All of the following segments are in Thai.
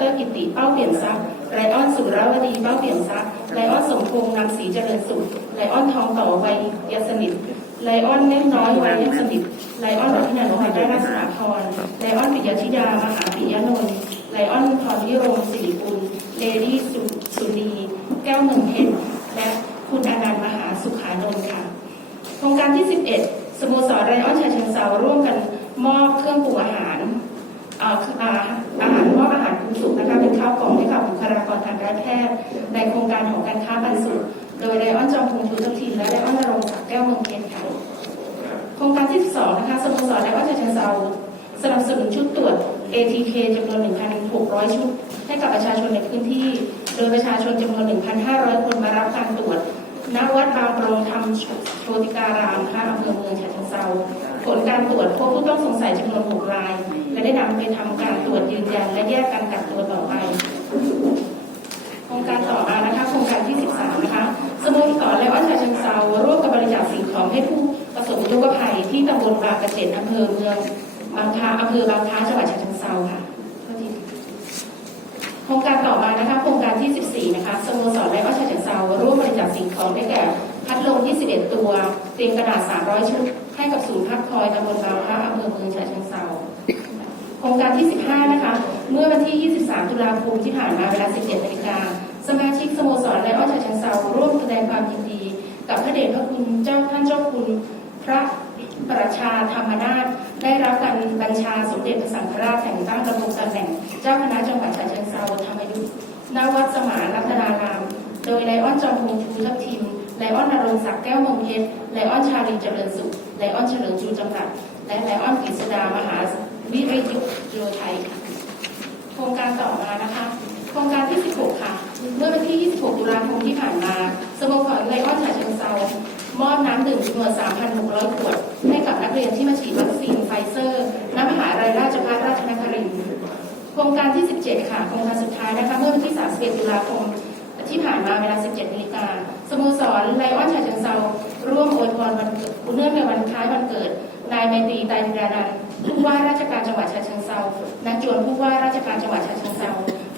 รกิติเป้าเปลี่ยนทรัพย์ไลออนสุราวดีเป้าเปลี่ยนทรัพย์ไลออนสมพงษ์นำศรีเจริญสุขไลออนทองต่อวัยยสนิทไลออนเน่นน้อยวัยยสนิทไลออนอภินันท์วัยได้ราชสาพรไลออนปิยธิดามหาปิยนนท์ไลออนพรพิรมสิริกุลเลดี้สุสุนีแก้วเมืองเพชรและคุณอนันต์มหาสุขานนท์ค่ะ โครงการที่ 11 สโมสรไรออนชาเชิงเซาร่วมกันมอบเครื่องปรุงอาหารอาอาหาร ลาการแพทย์ ในโครงการของการค้าปันสุขโดยไรออนจอมพงษ์ทัพทิมและไรออนนรงค์ศักดิ์แก้วเมืองเพชรค่ะโครงการที่12นะคะสโมสรไรออนชเชิงเซาสนับสนุนชุดตรวจ ATK จำนวน 1,600 ชุด ให้กับประชาชนในพื้นที่ โดยประชาชนจำนวน 1,500 คนมารับการตรวจณวัดบางโปรงธรรมโชติการามค่ะอำเภอเมืองฉะเชิงเทราผลการตรวจพบผู้ต้องสงสัยจำนวน 6 ราย และได้นำไปทำการตรวจยืนยันและแยกการกักตัวต่อไป โครงการต่อมานะคะ โครงการที่ 13 นะคะ สโมสร และวัดฉะเชิงเทราร่วมกับบริจาคสิ่งของให้ผู้ประสบอุทกภัยที่ตำบลบางเกระเจ็ดอำเภอเมืองบางพระอำเภอบางพระจังหวัดฉะเชิงเทราค่ะโครงการต่อมานะคะโครงการที่ 14 นะคะสโมสรและวัดฉะเชิงเซาร่วมบริจาคสิ่งของได้แก่ พัดลม21 ตัว เตียงกระดาษ 300 ชุด ให้กับศูนย์พักคอยตำบลบางพระอำเภอเมืองฉะเชิงเซาโครงการที่ 15 นะคะ เมื่อวันที่ 23 ตุลาคมที่ผ่านมาเวลา 17นาฬิกา สมาชิกสโมสรและวัดฉะเชิงเซาร่วมแสดงความยินดี กับพระเดชพระคุณเจ้าท่านเจ้าคุณพระประชาธรรมนาถได้รับการบัญชาสมเด็จพระสังฆราชแต่งตั้งดำรงตำแหน่ง เจ้าคณะจังหวัดฉะเชิงเทราธรรมยุทธณวัดสมานรัตนาราม โดยไลออนจอมพงษ์ชูทัพทิมไลออนนรงศักดิ์แก้วมงเพชรไลออนชาลีเจริญสุขไลออนเฉลิมจูจำรัดและไลออนกฤษดามหาวิริยุโยไทยค่ะ โครงการต่อมานะคะ โครงการที่ 16 ค่ะ เมื่อวันที่ 26 ตุลาคมที่ผ่านมา สโมสรไลออนฉะเชิงเซามอบน้ำดื่มจำนวน 3,600 ขวด ให้กับนักเรียนที่มาฉีดวัคซีนไฟเซอร์ณมหาวิทยาลัยราชภัฏราชนครินทร์โครงการที่ 17 ค่ะ โครงการสุดท้ายนะคะ เมื่อวันที่ 31 ตุลาคมที่ผ่านมาเวลา 17 นาฬิกาสโมสรไลออนฉะเชิงเซาร่วมอวยพรวันเกิดเนื่องในวันคล้ายวันเกิด นายไมตรีไตรพิรานันผู้ว่าราชการจังหวัดฉะเชิงเซานักจวนผู้ว่าราชการจังหวัดฉะเชิงเซาโ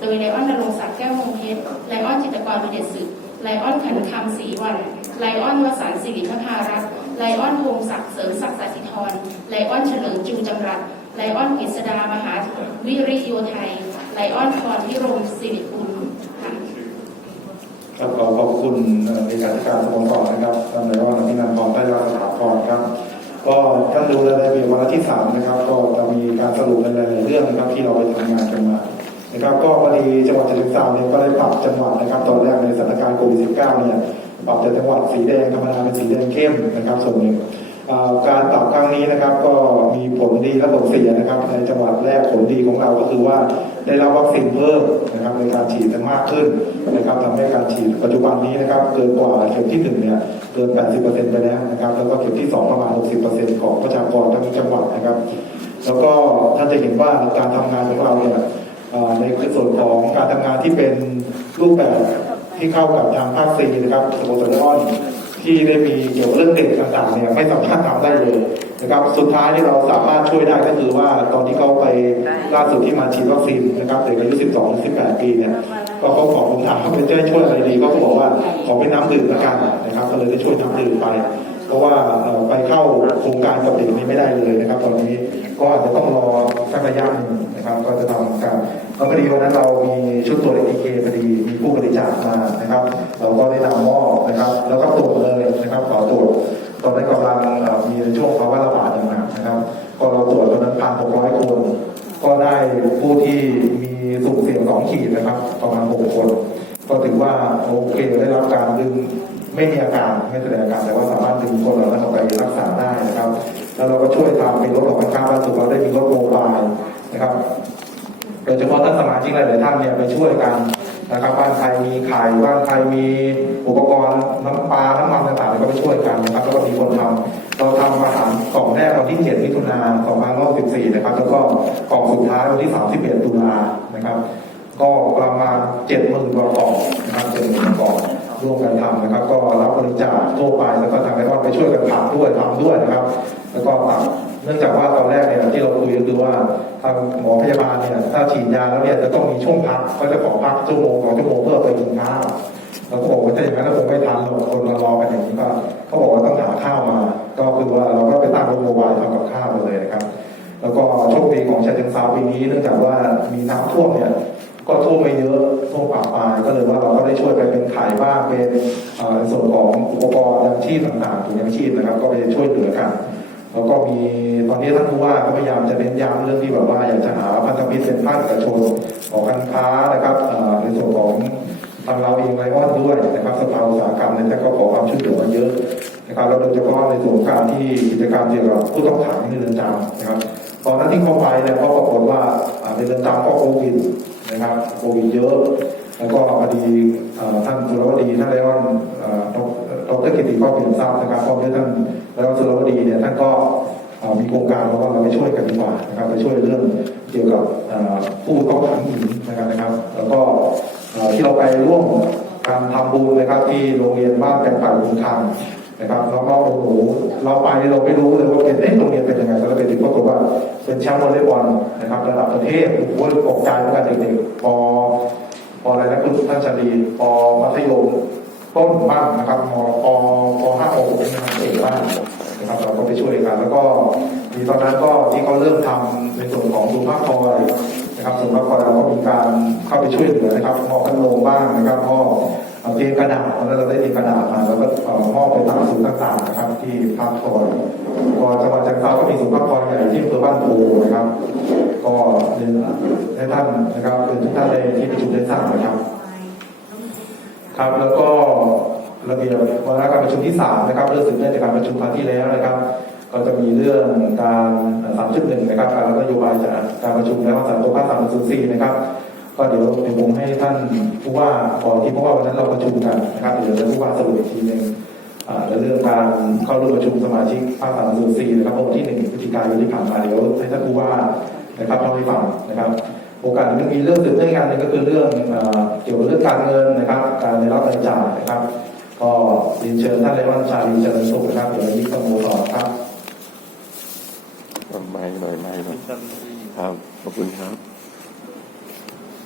ดยไลออนนรงศักดิ์แก้วมงเพชรไลออนจิตกรวิเดชศึกไลออนขันคำศรีวันไลออนวสันสิริพภารักไลออนโฮมศักดิ์เสริมศักดิ์สัสิธรไลออนเฉลิมจูจำรัดไลออนกฤษดามหาวิริโยไทยไลออนพรพิรมสิริกุลค่ะครับขอขอบคุณเอ่อเลขาธิการสโมสรนะครับท่านนายกที่นันทรใต้ยาสถาพรครับ ก็ท่านดูรายละเอียดวันที่สามนะครับ ก็จะมีการสรุปในหลายๆเรื่องนะครับที่เราไปทำงานกันมา นะครับก็พอดีจังหวัดฉะเชิงเทราเนี่ยก็ได้ปรับจังหวัดนะครับตอนแรกในสถานการณ์โควิด -19 เนี่ยปรับจากจังหวัดสีแดงธรรมดาเป็นสีแดงเข้มนะครับส่วนหนึ่งการปรับครั้งนี้นะครับก็มีผลดีและผลเสียนะครับ ในจังหวัดแรกผลดีของเราก็คือว่าได้รับวัคซีนเพิ่มนะครับในการฉีดกันมากขึ้นนะครับทำให้การฉีดปัจจุบันนี้นะครับเกินกว่าเข็มที่หนึ่งเนี่ยเกิน 80%ไปแล้วนะครับแล้วก็เข็มที่สองประมาณ 60%ของประชากรทั้งจังหวัดนะครับ แล้วก็ท่านจะเห็นว่าการทำงานของเราเนี่ย ในส่วนของการทำงานที่เป็นรูปแบบที่เข้ากับทางภาคซีนะครับสโมสรอ้อนที่ได้มีเกี่ยวกับเรื่องเด็กต่างๆเนี่ยไม่สามารถทำได้เลยนะครับสุดท้ายที่เราสามารถช่วยได้ก็คือว่าตอนที่เขาไปล่าสุดที่มาฉีดวัคซีนนะครับเด็กอายุ 12-18 ปีเนี่ยก็เขาขอผมถามว่าเป็นจะช่วยอะไรดีก็เขาบอกว่าขอเป็นน้ำดื่มละกันนะครับก็เลยได้ช่วยน้ำดื่มไป เพราะว่าไปเข้าโครงการกับเด็กนี้ไม่ได้เลยนะครับ ตอนนี้ก็อาจจะต้องรอสักระยะหนึ่งนะครับ ก็จะทำการ แล้วพอดีวันนั้นเรามีชุดตรวจเอเคพอดีมีผู้บริจาคมานะครับ เราก็ได้นำมอบนะครับ แล้วก็ตรวจเลยนะครับขอตรวจตอนนั้นกำลังมีช่วงภาวะระบาดอย่างหนักนะครับก็เราตรวจตอนนั้นพันหกร้อยคน ก็ได้ผู้ที่มีสุ่มเสี่ยงสองขีดนะครับ ประมาณหกคน ก็ถือว่าโอเคได้รับการดึงไม่มีอาการไม่แสดงอาการแต่ว่าสามารถดึงคนเหล่านั้นออกไปรักษาได้นะครับ แล้วเราก็ช่วยทำเป็นรถของการค้าล่าสุดเราได้มีรถโมบายนะครับ โดยเฉพาะท่านสมาชิกหลายๆท่านเนี่ยไปช่วยกันนะครับบ้านใครมีไข่บ้านใครมีอุปกรณ์น้ำปลาน้ำมันต่างๆก็ไปช่วยกันนะครับแล้วก็มีคนทำเราทำอาหารกล่องแรกวันที่7มิถุนายน2514นะครับแล้วก็กล่องสุดท้ายวันที่31ตุลานะครับ ก็ประมาณ70,000กว่ากล่องนะครับ70,000กล่องร่วมกันทำนะครับ ก็รับบริจาคทั่วไปแล้วก็ทางไอรอนไปช่วยกันทำด้วยทำด้วยนะครับ แล้วก็ตัด เนื่องจากว่าตอนแรกเนี่ยที่เราคุยก็คือว่าทางหมอพยาบาลเนี่ยถ้าฉีดยาแล้วเนี่ยจะต้องมีช่วงพักก็จะขอพักชั่วโมงสองชั่วโมงเพื่อไปกินข้าวเราก็บอกว่าถ้าอย่างนั้นเราคงไม่ทันหรอกคนมารอกันอย่างนี้ก็เขาบอกว่าต้องหาข้าวมา ก็คือว่าเราก็ไปตั้งรถโมบายทำกับข้าวมาเลยนะครับ แล้วก็โชคดีของชาเชิงเซาปีนี้ เนื่องจากว่ามีน้ำท่วมเนี่ยก็ท่วมไม่เยอะท่วมปากปลายก็เลยว่าเราก็ได้ช่วยไปเป็นขายบ้างเป็นเอ่อในส่วนของอุปกรณ์ยังชีพต่างๆถุงยังชีพนะครับ ก็ไปช่วยเหลือกัน แล้วก็มีตอนนี้ท่านผู้ว่าก็พยายามจะเน้นย้ำเรื่องที่แบบว่าอยากจะหาพันธมิตรเป็นภาคเอกชนของการค้านะครับในส่วนของทางเราเองไลออนด้วยนะครับสภาอุตสาหกรรมเนี่ยก็ขอความช่วยเหลือมาเยอะนะครับแล้วโดยเฉพาะในส่วนการที่กิจกรรมเกี่ยวกับผู้ต้องขังในเรือนจำนะครับตอนนั้นที่เข้าไปเนี่ยก็ปรากฏว่าในเรือนจำก็โควิดนะครับโควิดเยอะ แล้วก็พอดีท่านสุรวดีท่านไลออนเอ่อดดรกิติก็เปลี่ยนทราบนะครับพร้อมด้วยท่าน ไลออนสุรวดีเนี่ยท่านก็มีโครงการว่าเราไปช่วยกันดีกว่านะครับไปช่วยเรื่องเกี่ยวกับผู้ต้องขังหญิงนะครับนะครับ แล้วก็ที่เราไปร่วมการทำบุญนะครับ ที่โรงเรียนบ้านแตงป่าบุญธรรมนะครับแล้วก็โอ้โหเราไปเราไม่รู้เลยว่าเป็นเอ๊ะโรงเรียนเป็นยังไงแต่เราไปถึงปรากฏว่าเป็นแชมป์วอลเลย์บอลนะครับระดับประเทศโอ้โหตกใจเหมือนกันเด็กๆพอพออะไรนะคุณท่านชาลีพอมัธยม ต้นบ้างนะครับมปปห้าปหกนะครับเอกบ้างนะครับเราก็ไปช่วยกันแล้วก็มีตอนนั้นก็ที่เขาเริ่มทำในส่วนของสุภาพคอยนะครับสุภาพคอยเราก็มีการเข้าไปช่วยเหลือนะครับมอบพัดลมบ้างนะครับมอบเอาเตียงกระดาษแล้วเราได้เตียงกระดาษมาแล้วก็มอบไปตามศูนย์ต่างๆนะครับ ที่พักคอยก็จังหวัดจันทร์ก็มีศูนย์พักคอยใหญ่ที่อำเภอบ้านโพนะครับ ก็เรียนให้ท่านนะครับเป็นทุกท่านในที่ประชุมได้ทราบนะครับ ครับ แล้วก็ระเบียบวาระการประชุมที่สามนะครับเรื่องสืบเนื่องจากการประชุมครั้งที่แล้วนะครับ ก็จะมีเรื่องการสามจุดหนึ่งนะครับการนโยบายจากการประชุมแล้วสามตัวภาคสามศูนย์สี่นะครับ ก็เดี๋ยวเดี๋ยวผมให้ท่านผู้ว่าก่อนที่เพราะว่าวันนั้นเราประชุมกันนะครับเดี๋ยวจะผู้ว่าสรุปอีกทีหนึ่งอ่าในเรื่องการเข้าร่วมประชุมสมาชิกภาคสามศูนย์สี่นะครับวันที่หนึ่งพฤศจิกายนที่ผ่านมาเดี๋ยวให้ท่านผู้ว่านะครับเล่าให้ฟังนะครับ โอกาสนี้มีเรื่องสืบเนื่องงานนึงก็คือเรื่องเกี่ยวกับเรื่องการเงินนะครับ การในรับบริจาคนะครับ ก็เรียนเชิญท่านเลวันชาลีเจริญสุขนะครับเดี๋ยวยิกสโมสรครับไม่หน่อยไม่หน่อยครับขอบคุณครับ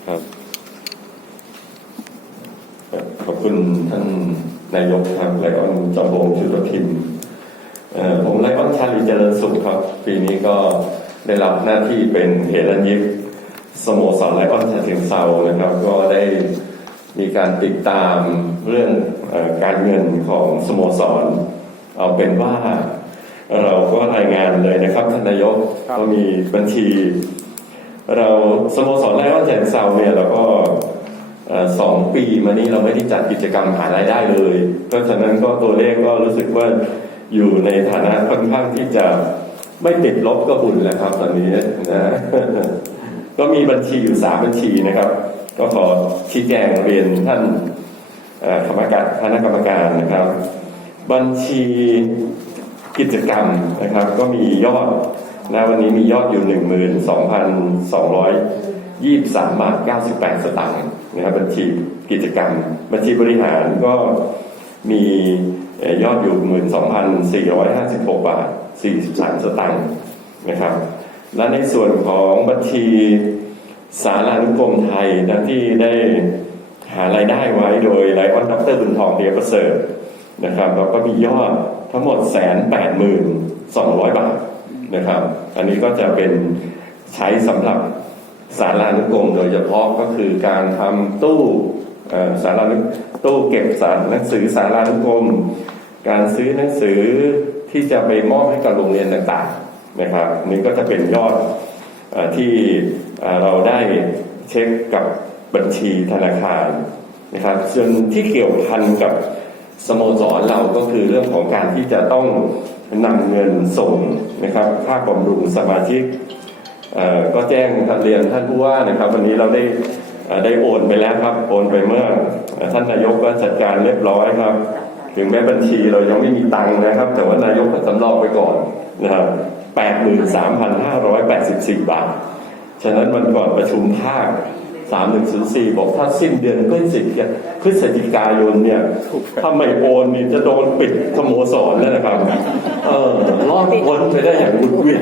ครับขอบคุณท่านนายกครับไลออนจอมพงศ์ชุดทิมเอ่อผมไลออนชาลีเจริญสุขครับ ปีนี้ก็ได้รับหน้าที่เป็นเฮรัญยิกส โมสรไลออนชาเชิงเซานะครับ ก็ได้มีการติดตามเรื่องเออการเงินของสโมสร เอาเป็นว่าเราก็รายงานเลยนะครับท่านนายกก็มีบัญชี เราสโมสรไลออนแจนเซาเนี่ยเราก็เอ่อสองปีมานี้เราไม่ได้จัดกิจกรรมหารายได้เลย เพราะฉะนั้นก็ตัวเลขก็รู้สึกว่าอยู่ในฐานะค่อนข้างที่จะไม่ติดลบก็บุญแล้วครับตอนนี้นะ ก็มีบัญชีอยู่สามบัญชีนะครับ ก็ขอชี้แจงเรียนท่านคณะกรรมการคณะกรรมการนะครับ บัญชีกิจกรรมนะครับ ก็มียอดนะวันนี้มียอดอยู่หนึ่งหมื่นสองพันสองร้อยยี่สามบาทเก้าสิบแปดสตางค์นะครับบัญชีกิจกรรม บัญชีบริหารก็มีเอ่อยอดอยู่หมื่นสองพันสี่ร้อยห้าสิบหกบาทสี่สิบสามสตางค์นะครับ และในส่วนของบัญชีสารานุกรมไทยนะที่ได้หารายได้ไว้โดยไลออนดรบุญทองเดียประเสริฐนะครับแล้วก็มียอดทั้งหมดแสนแปดหมื่นสองร้อยบาทนะครับ อันนี้ก็จะเป็นใช้สำหรับสารานุกรมโดยเฉพาะก็คือการทำตู้สารานุตู้เก็บสารหนังสือสารานุกรม การซื้อหนังสือที่จะไปมอบให้กับโรงเรียนต่างๆ นะครับนี่ก็จะเป็นยอดอที่เราได้เช็คกับบัญชีธนาคารนะครับส่วนที่เกี่ยวพันกับสโมสรเราก็คือเรื่องของการที่จะต้องนำเงินส่งนะครับ ค่าบำรุงสมาชิกก็แจ้งท่านเรียนท่านผู้ว่านะครับ วันนี้เราได้ได้โอนไปแล้วครับ โอนไปเมื่อเอ่อท่านนายกก็จัดการเรียบร้อยครับ ถึงแม้บัญชีเรายังไม่มีตังค์นะครับ แต่ว่านายกก็สำรองไปก่อนนะครับ 83,584 บาท ฉะนั้นวันก่อนประชุมภาคสามหนึ่งศูนย์สี่บอกถ้าสิ้นเดือนพฤศจิกาพฤศจิกายนเนี่ย ถ้าไม่โอนนี่จะโดนปิดสโมสรแล้วนะครับ เออรอดพ้นไปได้อย่างบุดหวิด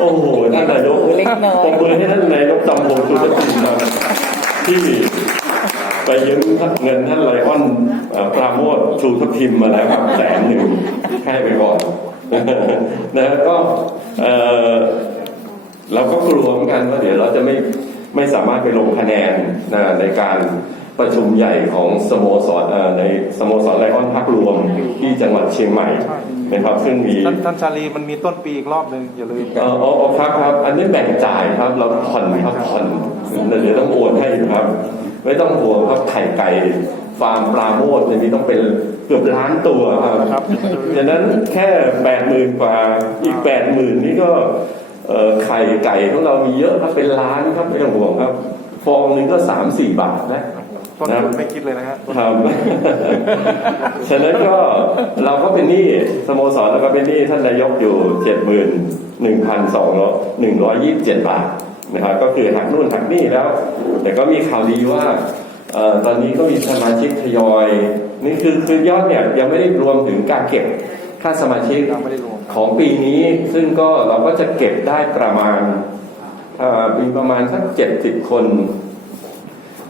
โอ้โหท่านนายกเล็กน้อยปรบมือให้ท่านนายกจำพงศ์สุรทินนะที่ไปยืมเงินท่านไลออนเอ่อปราโมทชูทัพทิมมาแล้วครับแสนหนึ่งให้ไปก่อน นะก็เออเราก็กลัวเหมือนกันว่าเดี๋ยวเราจะไม่ไม่สามารถไปลงคะแนนนะในการประชุมใหญ่ของสโมสรเอ่อในสโมสรไลออนพักรวมที่จังหวัดเชียงใหม่นะครับซึ่งมีท่านท่านชาลีมันมีต้นปีอีกรอบหนึ่งอย่าลืมเอออ๋ออ๋อครับครับ อันนี้แบ่งจ่ายครับ เราผ่อนครับผ่อนเดี๋ยวต้องโอนให้ครับ ไม่ต้องห่วงครับไข่ไก่ฟาร์มปลาโมดเนี่ยนี่ต้องเป็นเกือบล้านตัวครับครับฉะนั้นแค่แปดหมื่นกว่าอีกแปดหมื่นนี่ก็เอ่อไข่ไก่ของเรามีเยอะครับเป็นล้านครับไม่ต้องห่วงครับ ฟองหนึงก็สามสี่บาทนะต้นทุนไม่คิดเลยนะฮะครับฉะนั้นก็เราก็เป็นหนี้สโมสรเราก็เป็นหนี้ท่านนายกอยู่เจ็ดหมื่นหนึ่งพันสองร้อยหนึ่งร้อยยี่สิบเจ็ดบาท นะครับก็คือหักนู่นหักนี่แล้ว แต่ก็มีข่าวดีว่าออตอนนี้ก็มีสมาชิกทยอย นี่คือคือยอดเนี่ยยังไม่ได้รวมถึงการเก็บค่าสมาชิกของปีนี้ ซึ่งก็เราก็จะเก็บได้ประมาณมีประมาณสักเจ็ดสิบคน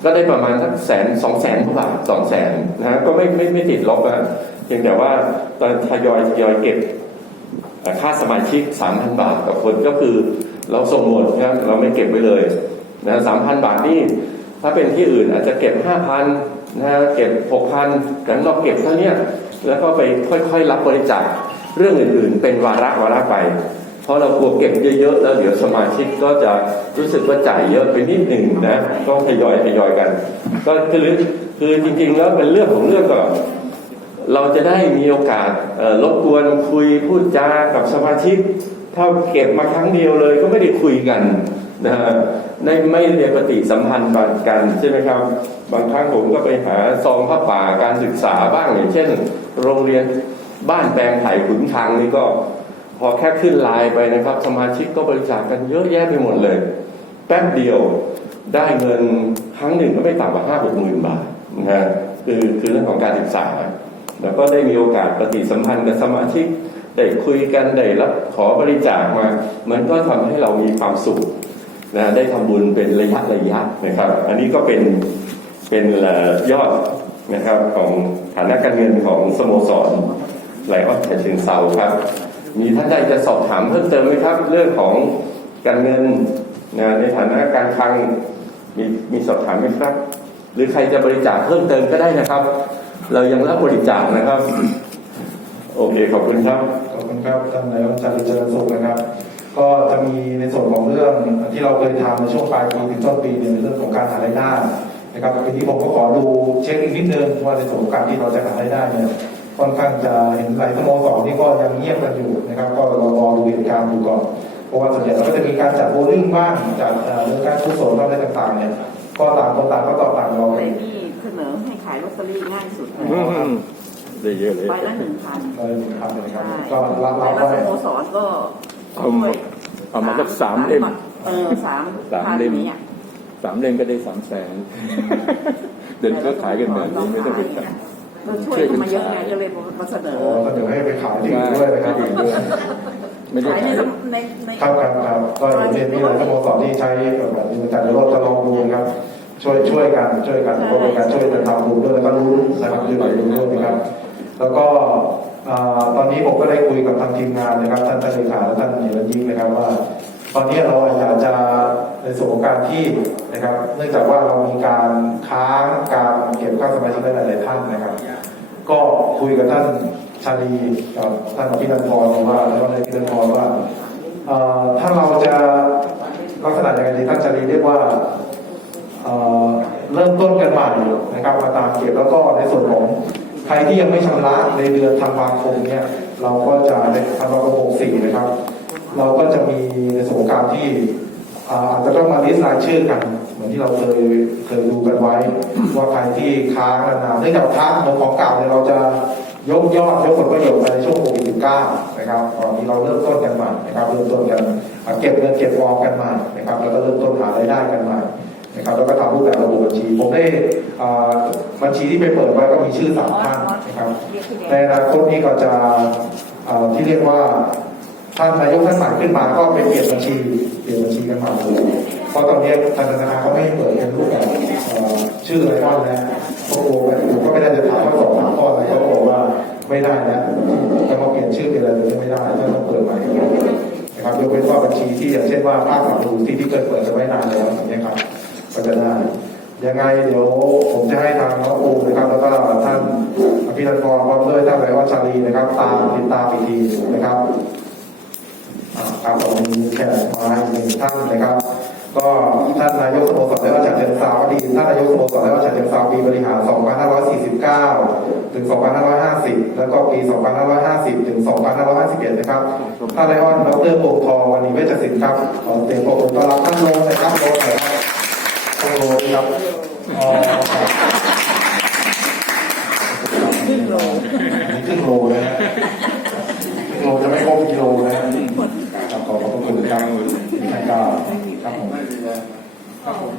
ก็ได้ประมาณสักแสนสองแสนกว่าบาทสองแสนนะ ก็ไม่ไม่ไม่ติดลบนะเพียงแต่ว่าตอนทยอยทยอยเก็บค่าสมาชิกสามพันบาทต่อคนก็คือ เราส่งหมดนะครับเราไม่เก็บไว้เลยนะสามพันบาทนี่ถ้าเป็นที่อื่นอาจจะเก็บห้าพันนะเก็บหกพันกันเราเก็บเท่านี้แล้วก็ไปค่อยๆ รับบริจาคเรื่องอื่นๆ เป็นวาระวาระไป เพราะเรากลัวเก็บเยอะๆ แล้วเดี๋ยวสมาชิกก็จะรู้สึกว่าจ่ายเยอะไปนิดหนึ่งนะก็ทยอยทยอยกัน ก็คือคือจริงๆแล้วเป็นเรื่องของเรื่องก่อนเราจะได้มีโอกาสรบกวนคุยพูดจากับสมาชิก ถ้าเก็บมาครั้งเดียวเลยก็ไม่ได้คุยกันนะฮะในไม่เรียปฏิสัมพันธ์กันใช่ไหมครับ บางครั้งผมก็ไปหาซองผ้าป่าการศึกษาบ้างอย่างเช่น โรงเรียนบ้านแปลงไผ่ขุนทางนี่ก็พอแค่ขึ้นไลน์ไปนะครับ สมาชิกก็บริจาคกันเยอะแยะไปหมดเลย แป๊บเดียวได้เงินครั้งหนึ่งก็ไม่ต่ำกว่าห้าหกหมื่นบาทนะฮะคือคือเรื่องของการศึกษา แล้วก็ได้มีโอกาสปฏิสัมพันธ์กับสมาชิก ได้คุยกันได้รับขอบริจาคมา มันก็ทำให้เรามีความสุขนะได้ทำบุญเป็นระยะระยะนะครับ อันนี้ก็เป็นเป็นยอดนะครับของฐานะการเงินของสโมสรไลออนแคชิงเซาครับ มีท่านใดจะสอบถามเพิ่มเติมไหมครับ เรื่องของการเงินนะในฐานะการคลังมีมีสอบถามไหมครับ หรือใครจะบริจาคเพิ่มเติมก็ได้นะครับ เรายังรับบริจาคนะครับ โอเคขอบคุณครับ ขอบคุณครับท่านนายกชาลีเจริญสุขนะครับ ก็จะมีในส่วนของเรื่องที่เราเคยทำในช่วงปลายปีถึงต้นปีเนี่ยในเรื่องของการหารายได้นะครับทีนี้ผมก็ขอดูเช็คอีกนิดนึงว่าในส่วนของการที่เราจะหารายได้เนี่ยค่อนข้างจะเห็นหลายสโมสรนี่ก็ยังเงียบกันอยู่นะครับ ก็เรารอดูเหตุการณ์อยู่ก่อนเพราะว่าส่วนใหญ่เราก็จะมีการจัดโบลิ่งบ้างจัดเอ่อเรื่องการกุศลอะไรต่างๆเนี่ยก็ต่างคนต่างก็ต่อต่างเราแต่นี่เสนอให้ขายลอตเตอรี่ง่ายสุดเลย ได้เยอะเลยใบละหนึ่งพันเราทำนะครับใช่ก็รับใบเราละก็สโมสรก็เอามาเอามาสักสามเล่มเออสามสามเล่มพันนี่ยสามเล่มก็ได้สามแสนเดี๋ยวนี้ก็ขายกันแบบนี้ไม่ต้องไปจับเราช่วยกันมาเยอะไงก็เลยมาเสนออ๋อก็เดี๋ยวให้ไปขายที่อื่นด้วยนะครับไม่ได้ขายในขายสำในในครับครับครับก็เห็นมีหลายสโมสรที่ใช้แบบนี้เหมือนกันเดี๋ยวเราจะลองดูนะครับช่วยช่วยกันช่วยกันก็เป็นการช่วยกันทำบุญด้วยแล้วก็รู้นะครับด้วยหน่อยรู้ด้วยนะครับ แล้วก็ตอนนี้ผมก็ได้คุยกับทางทีมงานนะครับ ท่านท่านเลขาและท่านเหยยิงนะครับว่า ตอนนี้เราอยากจะในส่วนของการที่นะครับ เนื่องจากว่าเรามีการค้างการเก็บค่าสมาชิกได้หลายๆท่านนะครับ ก็คุยกับท่านชาลีกับท่านอภินันทรว่าแล้วก็นายอภินันทรว่าถ้าเราจะลักษณะอย่างไรดีท่านชาลีเรียกว่าเอ่อเริ่มต้นกันใหม่นะครับมาตามเก็บแล้วก็ในส่วนของ ใครที่ยังไม่ชำระในเดือนธันวาคมเนี่ยเราก็จะในธันวาคม64นะครับ เราก็จะมีในสงการที่อาจจะต้องมาลิสต์รายชื่อกัน เหมือนที่เราเคยเคยดูกันไว้ ว่าใครที่ค้างนานๆเนื่องจากค้างของของเก่าเนี่ยเราจะยกยอดยกผลประโยชน์ไปในช่วงโควิด19นะครับตอนนี้เราเริ่มต้นกันใหม่นะครับเริ่มต้นกันเก็บเงินเก็บออมกันใหม่นะครับแล้วก็เริ่มต้นหารายได้กันใหม่ นะครับแล้วก็ทำรูปแบบระบบบัญชี ผมได้บัญชีที่ไปเปิดไว้ก็มีชื่อสามท่านนะครับในอนาคตนี้ก็จะที่เรียกว่าท่านนายกท่านใหม่ขึ้นมาก็ไปเปลี่ยนบัญชีเปลี่ยนบัญชีกันมาเลยเพราะตอนนี้ธนาคารเขาไม่ให้เปิดเป็นรูปแบบชื่ออะไรก้อนแล้วเขาบอกว่าผมก็ไม่ได้จะถามว่าสองสามข้ออะไรเขาก็บอกว่าไม่ได้นะจะมาเปลี่ยนชื่อเป็นอะไรไม่ได้ท่านต้องเปิดใหม่นะครับยกเว้นว่าบัญชีที่อย่างเช่นว่าภาคสามดูที่ที่เคยเปิดจะไว้นานแล้วอย่างนี้ครับ ก็จะได้ ยังไงเดี๋ยวผมจะให้ทางน้องปูนะครับ แล้วก็ท่านอภิรันพรพร้อมด้วยท่านไรวัชชาลีนะครับ ตามติดตามอีกทีนะครับอ่าครับผมแขกมาอีกหนึ่งท่านนะครับ ก็ท่านนายกสโมสรและวัชเชิงเซาอดีท่านนายกสโมสรและวัชเชิงเซาปีบริหาร 2549 ถึง 2550 แล้วก็ปี 2550 ถึง 2551 นะครับ ท่านไรออนดรโปกทอวันนี้เวชศิลป์ครับขอเสียงปรบมือต้อนรับท่านลงนะครับลงน่อยครับ โอ้โหครับอ๋อครับครึ่งโลครึ่งโลนะฮะครึ่งโลจะไม่ครบกิโลนะฮะครับขอบพระคุณครับท่านก็ครับผม